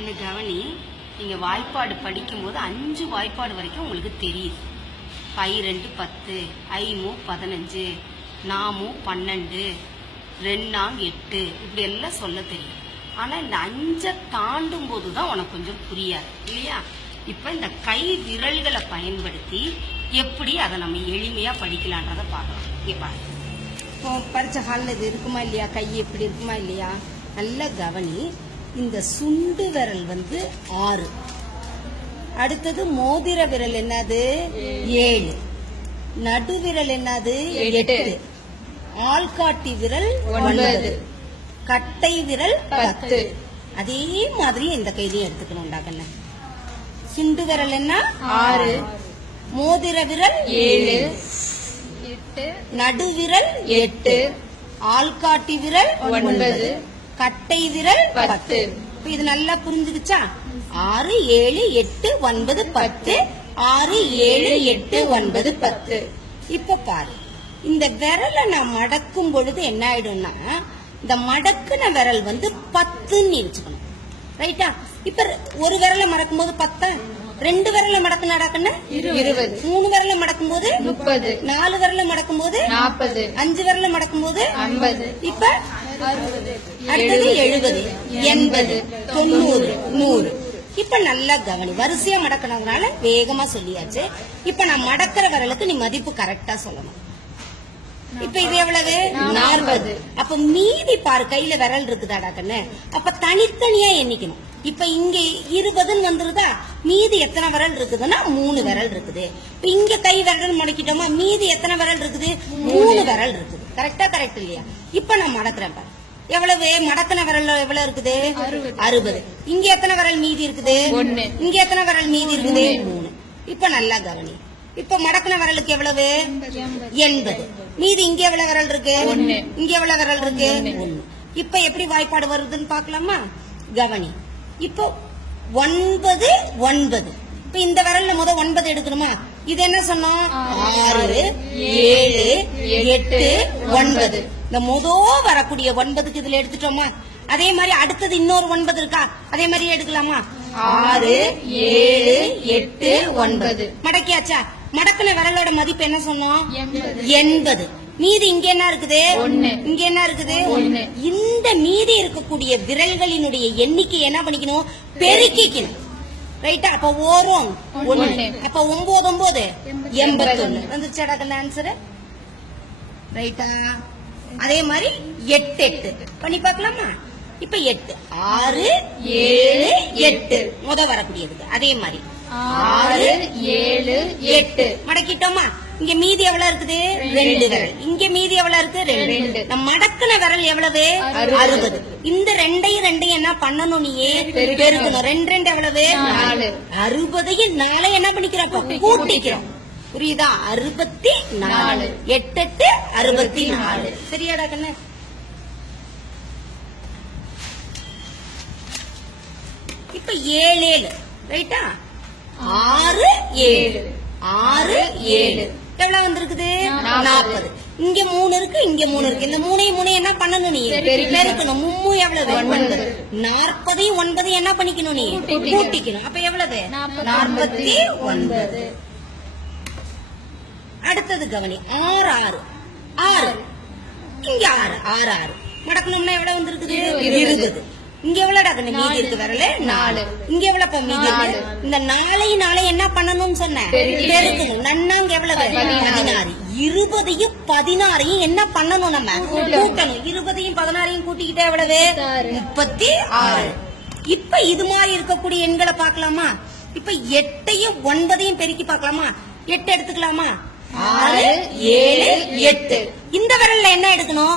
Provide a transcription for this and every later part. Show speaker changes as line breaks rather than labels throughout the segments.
இந்த கவனி நீங்கள் வாய்ப்பாடு படிக்கும்போது அஞ்சு வாய்ப்பாடு வரைக்கும் உங்களுக்கு தெரியுது. பை ரெண்டு பத்து ஐமு பதினஞ்சு நாமு பன்னெண்டு ரெண்டாம் எட்டு இப்படி எல்லாம் சொல்ல தெரியும். ஆனால் இந்த அஞ்சை தாண்டும் போது தான் உனக்கு கொஞ்சம் புரியாது இல்லையா? இப்போ இந்த கை விரல்களை பயன்படுத்தி எப்படி அதை நம்ம எளிமையாக படிக்கலான்றதை பார்க்கலாம். இங்கே பாருங்க இப்போ பரிச்சை ஹாலில் இது இருக்குமா இல்லையா? கை எப்படி இருக்குமா இல்லையா? நல்ல கவனி இந்த சுண்டு விரல் வந்து ஆறு. அடுத்தது மோதிர விரல் என்னது? ஏழு. நடுவிரல் என்னது? எட்டு. ஆள்காட்டி விரல் ஒன்பது. கட்டை விரல் பத்து. அதே மாதிரி இந்த கையிலையும் எடுத்துக்கணும்டா கண்ணு சுண்டு விரல் என்ன? ஆறு. மோதிர விரல் ஏழு. நடுவிரல் எட்டு. ஆள்காட்டி விரல் ஒன்பது. கட்டை விரல் பத்து. இது நல்லா புரிஞ்சுதுச்சா ஆறு ஏழு எட்டு ஒன்பது பத்து. ஆறு ஏழு எட்டு ஒன்பது பத்து. இப்ப பாரு. இந்த விரலை நான் மடக்கும் பொழுது என்ன ஆயிடும்னா இந்த மடக்குன விரல் வந்து பத்துன்னு வச்சுக்கணும் ரைட்டா? இப்ப ஒரு விரலை மடக்கும் போது பத்தா? ரெண்டு விரல மடக்கு நடக்குன்னா
இருபது.
மூணு விரல மடக்கும் போது
முப்பது.
நாலு விரல மடக்கும் போது
நாற்பது.
அஞ்சு விரல மடக்கும் போது
ஐம்பது.
இப்ப அடுத்தது எழுபது எண்பது தொண்ணூறு நூறு. இப்ப நல்லா கவனி. வரிசையா மடக்கினதுனால வேகமா சொல்லியாச்சு. இப்ப நான் மடக்கிற விரலுக்கு நீ மதிப்பு கரெக்டா சொல்லணும். இப்ப இது எவ்வளவு? நாற்பது. அப்ப மீதி பாரு கையில விரல் இருக்குதாடா கண்ணு. அப்ப தனித்தனியா எண்ணிக்கணும். இப்ப இங்க இருபதுன்னு வந்துருதா? மீதி எத்தனை விரல் இருக்குதுன்னா மூணு விரல் இருக்குது. இப்ப இங்க கை விரல் மடக்கிட்டோமா? மீதி எத்தனை விரல் இருக்குது? மூணு விரல் இருக்குது. கரெக்டா கரெக்ட் இல்லையா? இப்ப நான் மடக்குறேன் பாரு. எவ்வளவு? மடக்கின விரல் எவ்வளவு இருக்குது? அறுபது. இங்க எத்தனை விரல் மீதி இருக்குது. இங்க எத்தனை விரல் மீதி இருக்குது? மூணு. இப்ப நல்லா கவனி. இப்ப மடக்கின விரலுக்கு எவ்வளவு? எண்பது. மீதி இங்க எவ்வளவு விரல் இருக்கு. இங்க எவ்வளவு விரல் இருக்கு? இப்ப எப்படி வாய்ப்பாடு வருதுன்னு பார்க்கலாமா? கவனி. இப்போ ஒன்பது ஒன்பது. இப்ப இந்த விரல்ல முத ஒன்பது எடுக்கணுமா? இது என்ன சொன்னோம் ஆறு ஏழு எட்டு ஒன்பது. இந்த முதோ வரக்கூடிய ஒன்பதுக்கு இதுல எடுத்துட்டோமா? அதே மாதிரி அடுத்தது இன்னொரு ஒன்பது இருக்கா? அதே மாதிரி எடுக்கலாமா? ஆறு ஏழு எட்டு ஒன்பது. மடக்கியாச்சா? மடக்கின விரலோட மதிப்பு என்ன சொன்னோம் எண்பது. மீதி இங்க என்ன இருக்குது. இங்க என்ன இருக்குது. இந்த மீதி இருக்கக்கூடிய விரல்களினுடைய எண்ணிக்கை என்ன பண்ணிக்கணும்? பெருக்கிக்கணும். ரைட்டா அப்ப ஓரும். ஒண்ணு. அப்ப ஒன்பது ஒன்பது எண்பத்தொன்னு. வந்துருச்சாடா கண்ணு ஆன்சர் ரைட்டா அதே மாதிரி எட்டு எட்டு. பண்ணி பார்க்கலாமா? இப்ப எட்டு. ஆறு ஏழு எட்டு. முத வரக்கூடியதுக்கு அதே மாதிரி.
ஆறு ஏழு எட்டு.
மடக்கிட்டோமா? இங்க மீதி எவ்வளவு இருக்குது? ரெண்டு. விரல் இங்க மீதி எவ்வளவு இருக்கு? ரெண்டு. நம்ம மடக்குன விரல் எவ்வளவு?
அறுபது.
இந்த ரெண்டையும் ரெண்டையும் என்ன பண்ணணும் நீயே?
பெருக்கணும்.
ரெண்டு ரெண்டு எவ்வளவு. அறுபதையும் நாளை என்ன பண்ணிக்கிறோம்? கூட்டிக்கிறோம். புரியுதா? அறுபத்தி நாலு. எட்டு எட்டு அறுபத்தி நாலு. சரியாடா கண்ணு. இப்ப ஏழு ஏழு. ரைட்டா ஆறு ஏழு. ஆறு ஏழு. எவ்வளவு வந்திருக்குது?
நாற்பது.
இங்க மூணு இருக்கு இங்க மூணு இருக்கு. இந்த மூணையும் மூணு என்ன பண்ணணும் நீ?
பெருக்கணும்.
மும்மு எவ்வளவு?
ஒன்பது.
நாற்பதையும் ஒன்பதையும் என்ன பண்ணிக்கணும் நீ?
கூட்டிக்கணும்.
அப்ப எவ்வளவு?
நாற்பத்தி
ஒன்பது. அடுத்தது கவனி. ஆறு ஆறு. ஆறு. இங்க ஆறு. ஆறு ஆறு. மடக்கணும்னா எவ்வளவு வந்திருக்குது?
இருபது.
இங்க எவ்வளவு டக்குனு மீதி இருக்கு விரல? நாலு. இங்க எவ்வளவு மீதி இருக்கு? இந்த நாளை நாளை என்ன பண்ணணும்னு சொன்னேன்
பெருக்கணும்.
நன்னாங்க எவ்வளவு? பதினாறு. இருபதையும் பதினாறையும் என்ன பண்ணணும் நம்ம? கூட்டணும். இருபதையும் பதினாறையும் கூட்டிக்கிட்டே எவ்வளவு? முப்பத்தி ஆறு இப்ப இது மாதிரி இருக்கக்கூடிய எண்களை பார்க்கலாமா? இப்ப எட்டையும் ஒன்பதையும் பெருக்கி பார்க்கலாமா? எட்டு எடுத்துக்கலாமா? ஆறு ஏழு எட்டு. இந்த விரல்ல என்ன எடுக்கணும்?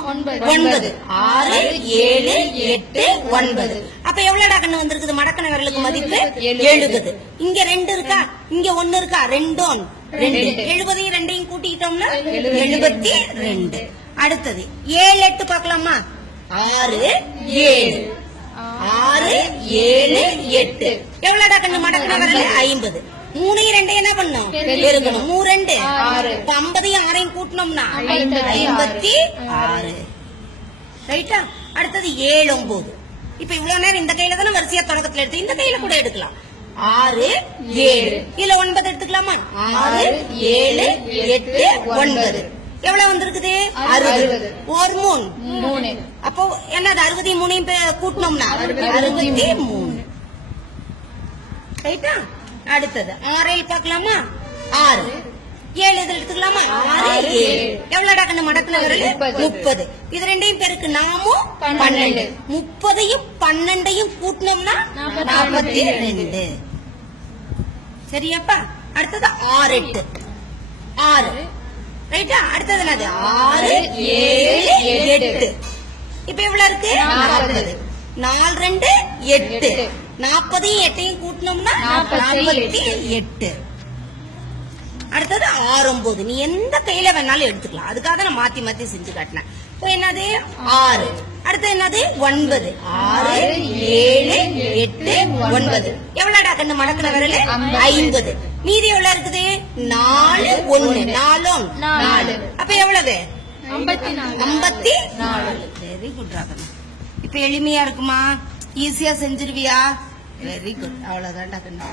ஒன்பது.
ஆறு ஏழு எட்டு ஒன்பது. அப்ப எவ்வளவுடா கண்ணு வந்திருக்குது? மடக்கன விரலுக்கு மதிப்பு
எழுபது.
இங்க ரெண்டு இருக்கா? இங்க ஒண்ணு இருக்கா? ரெண்டும் ரெண்டு. எழுபதையும் ரெண்டையும் கூட்டிக்கிட்டோம்னா எழுபத்தி ரெண்டு. அடுத்தது ஏழு எட்டு பார்க்கலாமா? ஆறு ஏழு. ஆறு ஏழு எட்டு. எவ்வளவுடா கண்ணு? மடக்கன விரல் ஐம்பது. மூணையும் ரெண்டையும் என்ன பண்ணும்? பெருக்கணும் மூணு ரெண்டு?
ஆறு.
ஐம்பதையும் ஆறையும் கூட்டினோம்னா
ஐம்பத்தி
ஆறு. ரைட்டா? அடுத்தது ஏழு ஒன்பது. இப்ப இவ்வளவு நேரம் இந்த கையில தானே வரிசையா தொடக்கத்துல எடுத்து இந்த கையில கூட எடுக்கலாம். ஆறு ஏழு. இல்ல ஒன்பது எடுத்துக்கலாமா? ஆறு ஏழு எட்டு ஒன்பது. எவ்வளவு வந்திருக்குது? அறுபது. ஒரு மூணு. அப்போ என்னது அறுபத்தி மூணையும் கூட்டினோம்னா? அறுபத்தி மூணு. ரைட்டா? அடுத்தது ஆறையில் பார்க்கலாமா? ஆறு. ஏழு இதில் எடுத்துக்கலாமா? ஆறு ஏழு. எவ்வளவு கண்ணு மடக்குல வரல
முப்பது.
இது ரெண்டையும் பேருக்கு நாமும்
பன்னெண்டு.
முப்பதையும் பன்னெண்டையும் கூட்டினோம்னா
நாற்பத்தி ரெண்டு.
சரியாப்பா? அடுத்தது ஆறு எட்டு. ஆறு. ரைட்டா? அடுத்தது என்னது? ஆறு ஏழு எட்டு. இப்ப எவ்வளவு இருக்கு? நாலு ரெண்டு எட்டு. நாற்பதையும் எட்டையும் கூட்டினோம்னா
நாற்பத்தி
எட்டு. அடுத்தது ஆறு ஒன்பது நீ எந்த கையில வேணாலும் எடுத்துக்கலாம். அதுக்காக நான் மாத்தி மாத்தி செஞ்சு காட்டினேன். இப்போ என்னது? ஆறு. அடுத்து என்னது? ஒன்பது. ஆறு ஏழு எட்டு ஒன்பது. எவ்வளவுடா கண்ணு மடக்குல வரல?
ஐம்பது.
மீதி எவ்வளவு இருக்குது? நாலு ஒண்ணு நாலும்? நாலு. அப்ப எவ்வளவு? ஐம்பத்தி
நாலு.
வெரி குட் ராகனா இப்ப எளிமையா இருக்குமா? ஈஸியா செஞ்சிருவியா? வெரி குட் அவ்வளவுதான்டா கண்ணு